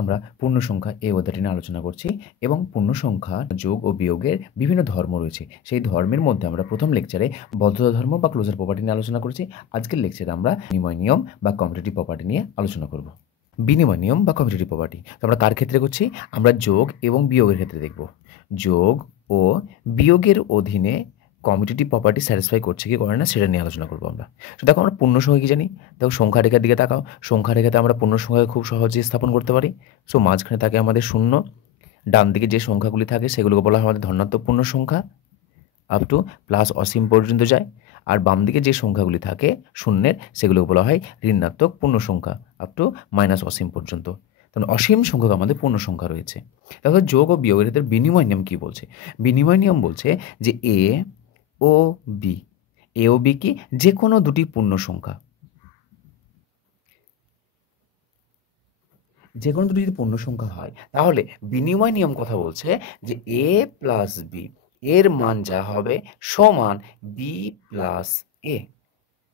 আমরা পূর্ণ সংখ্যা এই অধ্যায়টি নিয়ে আলোচনা করছি এবং পূর্ণ সংখ্যা যোগ ও বিয়োগের বিভিন্ন ধর্ম রয়েছে। সেই ধর্মের মধ্যে আমরা প্রথম লেকচারে বদ্ধতা ধর্ম বা ক্লোজার প্রপার্টি নিয়ে আলোচনা করেছি। আজকের লেকচারে আমরা বিনিময় নিয়ম বা কমিউটেটিভ প্রপার্টি নিয়ে আলোচনা করব। বিনিময় নিয়ম বা কমিউটেটিভ প্রপার্টি আমরা কার ক্ষেত্রে করছি? আমরা যোগ এবং বিয়োগের ক্ষেত্রে দেখব। যোগ ও বিয়োগের অধীনে কমিউটেটিভ প্রপার্টি স্যাটিসফাই করছে কি করে না সেটা নিয়ে আলোচনা করবো আমরা। তো দেখো আমরা পূর্ণ সংখ্যা কি জানি? দেখো সংখ্যা রেখার দিকে তাকাও। সংখ্যা রেখাতে আমরা পূর্ণ সংখ্যাকে খুব সহজেই স্থাপন করতে পারি। সো মাঝখানে থাকে আমাদের শূন্য, ডান দিকে যে সংখ্যাগুলি থাকে সেগুলোকে বলা হয় আমাদের ধনাত্মক পূর্ণ সংখ্যা, আপ টু প্লাস অসীম পর্যন্ত যায়। আর বাম দিকে যে সংখ্যাগুলি থাকে শূন্যের সেগুলোকে বলা হয় ঋণাত্মক পূর্ণ সংখ্যা, আপ টু মাইনাস অসীম পর্যন্ত। তখন অসীম সংখ্যক আমাদের পূর্ণ সংখ্যা রয়েছে। তাহলে যোগ ও বিয়োগের ক্ষেত্রে বিনিময় নিয়ম কী বলছে? বিনিময় নিয়ম বলছে যে এ ও বি, এ ও বি কি যে কোনো দুটি পূর্ণ সংখ্যা, যে কোনো দুটি যদি পূর্ণ সংখ্যা হয় তাহলে বিনিময় নিয়ম কথা বলছে যে এ প্লাস বি এর মান যা হবে সমান বি প্লাস এ,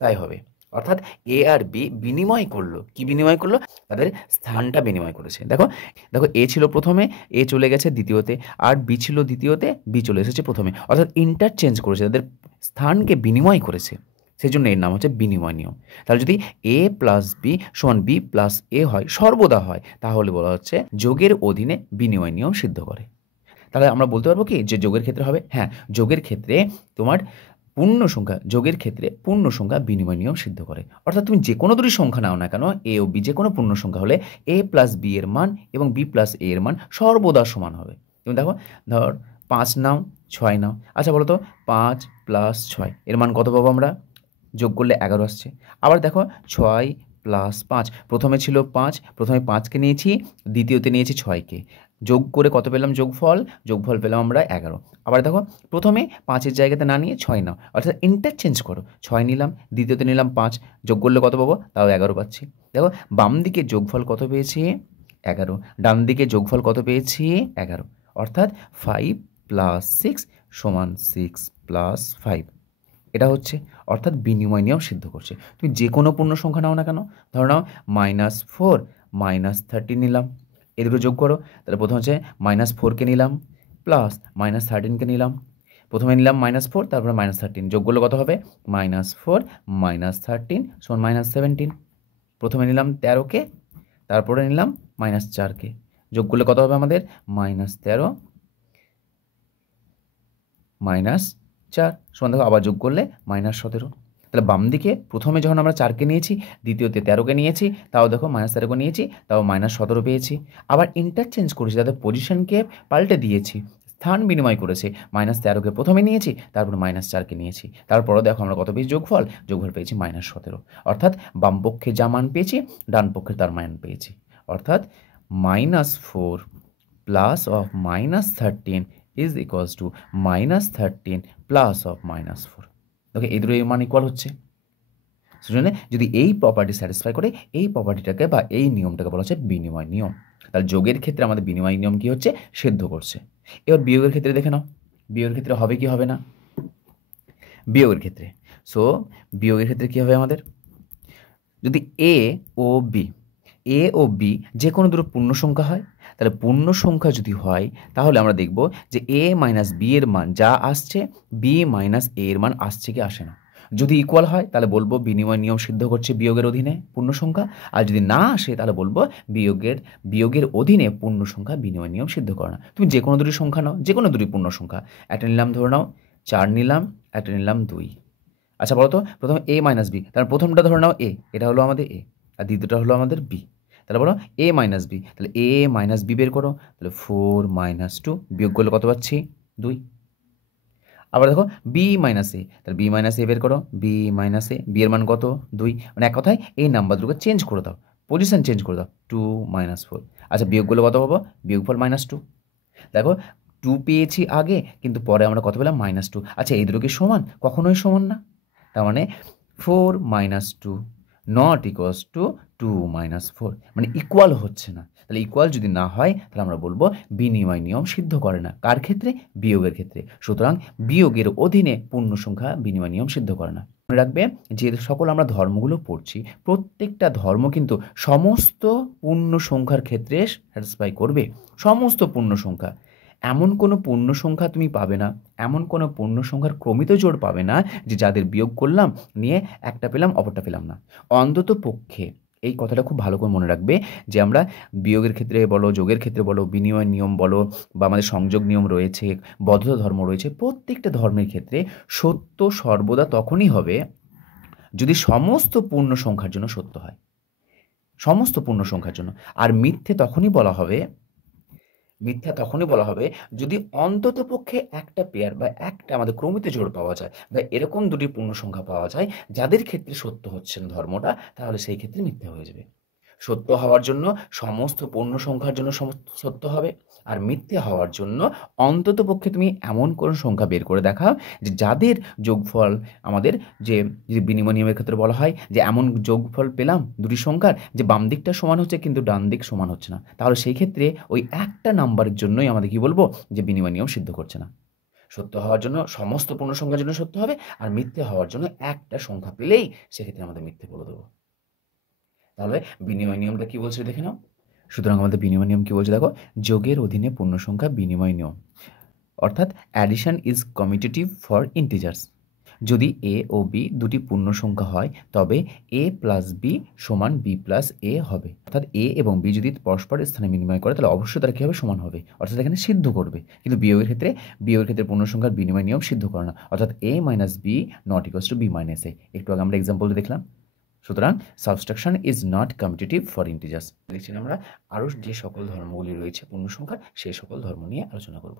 তাই হবে। অর্থাৎ এ আর বি বিনিময় করলো, কি বিনিময় করলো? তাদের স্থানটা বিনিময় করেছে। দেখো দেখো এ ছিল প্রথমে, এ চলে গেছে দ্বিতীয়তে, আর বি ছিল দ্বিতীয়তে, বি চলে এসেছে প্রথমে। অর্থাৎ ইন্টারচেঞ্জ করেছে, তাদের স্থানকে বিনিময় করেছে, সেই জন্য এর নাম হচ্ছে বিনিময় নিয়ম। তাহলে যদি এ প্লাস বি সমান বি প্লাস এ হয়, সর্বদা হয়, তাহলে বলা হচ্ছে যোগের অধীনে বিনিময় নিয়ম সিদ্ধ করে। তাহলে আমরা বলতে পারবো কি যে যোগের ক্ষেত্রে হবে? হ্যাঁ, যোগের ক্ষেত্রে তোমার পূর্ণ সংখ্যা, যোগের ক্ষেত্রে পূর্ণ সংখ্যা বিনিময় নিয়ম সিদ্ধ করে। অর্থাৎ তুমি যে কোনো দুটি সংখ্যা নাও না কেন, এ ও বি যে কোনো পূর্ণ সংখ্যা হলে এ প্লাস বি এর মান এবং বি প্লাস এ এর মান সর্বদা সমান হবে। তুমি দেখো, ধর 5 নাও, 6 নাও। আচ্ছা বলো তো 5 প্লাস 6 এর মান কত পাবো আমরা? যোগ করলে 11 আসছে। আবার দেখো 6 প্লাস 5, প্রথমে ছিল 5, প্রথমে 5কে নিয়েছি, দ্বিতীয়তে নিয়েছি 6কে, যোগ করে কত পেলাম? যোগফল পেলাম আমরা 11। আবার দেখো প্রথমে 5-এর জায়গাতে না নিয়ে 6 নাও, অর্থাৎ ইন্টারচেঞ্জ করো। 6 নিলাম, দ্বিতীয়তে নিলাম 5, যোগ করলে কত পাবো? তাও 11 পাচ্ছি। দেখো বাম দিকে যোগফল কত পেয়েছি? 11। ডান দিকে যোগফল কত পেয়েছি? 11। অর্থাৎ 5 প্লাস 6 সমান 6 প্লাস 5। এটা হচ্ছে, অর্থাৎ বিনিময় নিয়ম সিদ্ধ করছে। তুমি যে কোনো পূর্ণ সংখ্যা নাও না কেন, ধরো নাও -4 -13 নিলাম, এ দুটো যোগ করো। তাহলে প্রথম হচ্ছে -4কে নিলাম প্লাস -13কে নিলাম, প্রথমে নিলাম -4 তারপরে -13, যোগ করলে কত হবে? -4 -13 সমান -17। প্রথমে নিলাম 13কে, তারপরে নিলাম -4কে, যোগ করলে কত হবে আমাদের? -13 -4 সমান, দেখো আবার যোগ করলে -17। তাহলে বাম দিকে প্রথমে যখন আমরা 4কে নিয়েছি, দ্বিতীয়তে 13কে নিয়েছি, তাও দেখো -13কে নিয়েছি, তাও -17 পেয়েছি। আবার ইন্টারচেঞ্জ করেছি, তাদের পজিশনকে পাল্টে দিয়েছি, স্থান বিনিময় করেছে। -13কে প্রথমে নিয়েছি, তারপর -4কে নিয়েছি, তারপরও দেখো আমরা কত পেয়েছি? যোগফল পেয়েছি -17। অর্থাৎ বাম পক্ষে যা মান পেয়েছি, ডান পক্ষে তার মান পেয়েছি। অর্থাৎ -4 plus of -13 is equals to -13 plus of -4। ওকে, এই দুটো মান ইকুয়াল হচ্ছে। সেজন্য যদি এই প্রপার্টি স্যাটিসফাই করে, এই প্রপার্টিটাকে বা এই নিয়মটাকে বলা হচ্ছে বিনিময় নিয়ম। তাহলে যোগের ক্ষেত্রে আমাদের বিনিময় নিয়ম কি হচ্ছে? সিদ্ধ করছে। এবার বিয়োগের ক্ষেত্রে দেখে নাও, বিয়োগের ক্ষেত্রে হবে কি হবে না? বিয়োগের ক্ষেত্রে বিয়োগের ক্ষেত্রে কি হবে আমাদের? যদি এ ও বি যে কোনো দুটো পূর্ণ সংখ্যা হয়, তাহলে পূর্ণ সংখ্যা যদি হয় তাহলে আমরা দেখব যে এ মাইনাস বি এর মান যা আসছে, বি মাইনাস এ এর মান আসছে কি আসে না। যদি ইকুয়াল হয় তাহলে বলবো বিনিময় নিয়ম সিদ্ধ করছে বিয়োগের অধীনে পূর্ণ সংখ্যা, আর যদি না আসে তাহলে বলবো বিয়োগের অধীনে পূর্ণ সংখ্যা বিনিময় নিয়ম সিদ্ধ করে না। তুমি যে কোনো দুটি সংখ্যা নাও, যে কোনো দুটি পূর্ণ সংখ্যা, একটা নিলাম ধরে নাও 4 নিলাম, একটা নিলাম 2। আচ্ছা বলো তো প্রথমে এ মাইনাস বি, তাহলে প্রথমটা ধরে নাও এ, এটা হলো আমাদের এ, আর দ্বিতীয়টা হলো আমাদের বি। তাহলে বলো এ মাইনাস বি, তাহলে এ মাইনাস বি বের করো, তাহলে 4 - 2 বিয়োগ করলে কত পাচ্ছি? 2। আবার দেখো বি মাইনাস এ, তাহলে বি মাইনাস এ বের করো, বি মাইনাস এ, বি এর মান কত? 2। মানে এক কথায় এই নাম্বার দুটোকে চেঞ্জ করে দাও, পজিশন চেঞ্জ করে দাও, 2 - 4। আচ্ছা বিয়োগ করলে কত পাবো? বিয়োগফল -2। দেখো 2 পেয়েছি আগে, কিন্তু পরে আমরা কত পেলাম? -2। আচ্ছা এই দুটো কি সমান? কখনোই সমান না। তার মানে 4 - 2 নট ইকুয়ালস টু 2 মাইনাস 4, মানে ইকুয়াল হচ্ছে না। তাহলে ইকুয়াল যদি না হয় তাহলে আমরা বলবো বিনিময় নিয়ম সিদ্ধ করে না। কার ক্ষেত্রে? বিয়োগের ক্ষেত্রে। সুতরাং বিয়োগের অধীনে পূর্ণ সংখ্যা বিনিময় নিয়ম সিদ্ধ করে না। মনে রাখবে যে সকল আমরা ধর্মগুলো পড়ছি, প্রত্যেকটা ধর্ম কিন্তু সমস্ত পূর্ণ সংখ্যার ক্ষেত্রে স্যাটিসফাই করবে। সমস্ত পূর্ণ সংখ্যা, এমন কোনো পূর্ণ সংখ্যা তুমি পাবে না, এমন কোনো পূর্ণ সংখ্যার ক্রমিত জোড় পাবে না যে যাদের বিয়োগ করলাম নিয়ে একটা পেলাম অপরটা পেলাম না। অন্তত পক্ষে এই কথাটা খুব ভালো করে মনে রাখবে যে আমরা বিয়োগের ক্ষেত্রে বলো, যোগের ক্ষেত্রে বলো, বিনিময় নিয়ম বলো, বা আমাদের সংযোগ নিয়ম রয়েছে, বদ্ধ ধর্ম রয়েছে, প্রত্যেকটা ধর্মের ক্ষেত্রে সত্য সর্বদা তখনই হবে যদি সমস্ত পূর্ণ সংখ্যার জন্য সত্য হয়, সমস্ত পূর্ণ সংখ্যার জন্য। আর মিথ্যা তখনই বলা হবে যদি অন্তত পক্ষে একটা পেয়ার বা একটা আমাদের ক্রমিত জোড় পাওয়া যায়, বা এরকম দুটি পূর্ণ সংখ্যা পাওয়া যায় যাদের ক্ষেত্রে সত্য হচ্ছে না ধর্মটা, তাহলে সেই ক্ষেত্রে মিথ্যা হয়ে যাবে। সত্য হওয়ার জন্য সমস্ত পূর্ণ সংখ্যার জন্য সত্য হবে, আর মিথ্যে হওয়ার জন্য অন্তত পক্ষে তুমি এমন কোনো সংখ্যা বের করে দেখাও যে যাদের যোগফল আমাদের যে যে বিনিময় নিয়মের ক্ষেত্রে বলা হয় যে এমন যোগফল পেলাম দুটি সংখ্যার যে বাম দিকটা সমান হচ্ছে কিন্তু ডান দিক সমান হচ্ছে না, তাহলে সেই ক্ষেত্রে ওই একটা নাম্বারের জন্যই আমাদের কি বলবো যে বিনিময় নিয়ম সিদ্ধ করছে না। সত্য হওয়ার জন্য সমস্ত পূর্ণ সংখ্যার জন্য সত্য হবে, আর মিথ্যে হওয়ার জন্য একটা সংখ্যা পেলেই সেক্ষেত্রে আমাদের মিথ্যে বলে দেবো। তাহলে বিনিময় নিয়মটা কি বলছে দেখে নাও। সুতরাং আমাদের বিনিময় নিয়ম কি বলছে দেখো, যোগের অধীনে পূর্ণ সংখ্যা বিনিময় নিয়ম, অর্থাৎ addition is commutative for integers. যদি এ ও বি দুটি পূর্ণ সংখ্যা হয় তবে এ প্লাস বি সমান বি প্লাস এ হবে। অর্থাৎ এ এবং বি যদি পরস্পরের স্থানে বিনিময় করে তাহলে অবশ্যই তারা কী হবে? সমান হবে, অর্থাৎ এখানে সিদ্ধ করবে। কিন্তু বিয়োগের ক্ষেত্রে পূর্ণ সংখ্যার বিনিময় নিয়ম সিদ্ধ করে না, অর্থাৎ A minus B not equals to B minus A. একটু আগে আমরা এক্সাম্পল দেখলাম। সুতরাং subtraction is not commutative for integers. দেখছি আমরা আরও যে সকল ধর্মগুলি রয়েছে পূর্ণ সংখ্যার, সেই সকল ধর্ম নিয়ে আলোচনা করব।